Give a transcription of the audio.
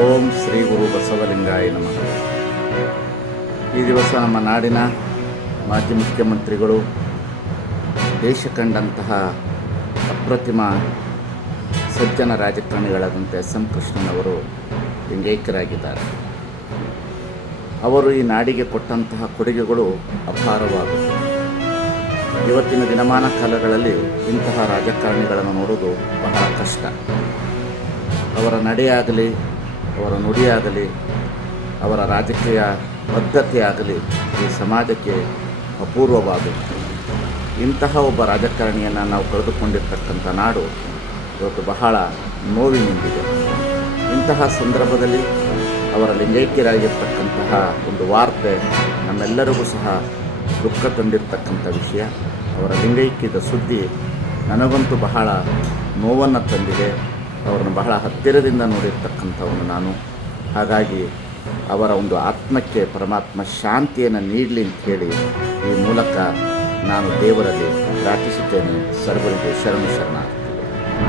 ಓಂ ಶ್ರೀ ಗುರು ಬಸವಲಿಂಗಾಯ ನಮಃ. ಈ ದಿವಸ ನಮ್ಮ ನಾಡಿನ ಮಾಜಿ ಮುಖ್ಯಮಂತ್ರಿಗಳು, ದೇಶ ಕಂಡಂತಹ ಅಪ್ರತಿಮ ಸಜ್ಜನ ರಾಜಕಾರಣಿಗಳಾದಂಥ ಎಸ್.ಎಂ. ಕೃಷ್ಣನವರು ಲಿಂಗೈಕ್ಯರಾಗಿದ್ದಾರೆ. ಅವರು ಈ ನಾಡಿಗೆ ಕೊಟ್ಟಂತಹ ಕೊಡುಗೆಗಳು ಅಪಾರವಾದವು. ಇವತ್ತಿನ ದಿನಮಾನ ಕಾಲಗಳಲ್ಲಿ ಇಂತಹ ರಾಜಕಾರಣಿಗಳನ್ನು ನೋಡೋದು ಬಹಳ ಕಷ್ಟ. ಅವರ ನಡೆಯಾಗಲಿ, ಅವರ ನುಡಿಯಾಗಲಿ, ಅವರ ರಾಜಕೀಯ ಬದ್ಧತೆಯಾಗಲಿ ಈ ಸಮಾಜಕ್ಕೆ ಅಪೂರ್ವವಾದದ್ದು. ಇಂತಹ ಒಬ್ಬ ರಾಜಕಾರಣಿಯನ್ನು ನಾವು ಕಳೆದುಕೊಂಡಿರ್ತಕ್ಕಂಥ ನಾಡು ಇವತ್ತು ಬಹಳ ನೋವಿನಿಂದಿದೆ. ಇಂತಹ ಸಂದರ್ಭದಲ್ಲಿ ಅವರ ಲಿಂಗೈಕ್ಯರಾಗಿರ್ತಕ್ಕಂತಹ ಒಂದು ವಾರ್ತೆ ನಮ್ಮೆಲ್ಲರಿಗೂ ಸಹ ದುಃಖ ತಂದಿರತಕ್ಕಂಥ ವಿಷಯ. ಅವರ ಲಿಂಗೈಕ್ಯದ ಸುದ್ದಿ ನನಗಂತೂ ಬಹಳ ನೋವನ್ನು ತಂದಿದೆ. ಅವರನ್ನು ಬಹಳ ಹತ್ತಿರದಿಂದ ನೋಡಿರ್ತಕ್ಕಂಥವನು ನಾನು. ಹಾಗಾಗಿ ಅವರ ಒಂದು ಆತ್ಮಕ್ಕೆ ಪರಮಾತ್ಮ ಶಾಂತಿಯನ್ನು ನೀಡಲಿ ಅಂತ ಹೇಳಿ ಈ ಮೂಲಕ ನಾನು ದೇವರಲ್ಲಿ ಪ್ರಾರ್ಥಿಸುತ್ತೇನೆ. ಸರ್ವರಿಗೂ ಶರಣು ಶರಣಾರ್ಥಿ.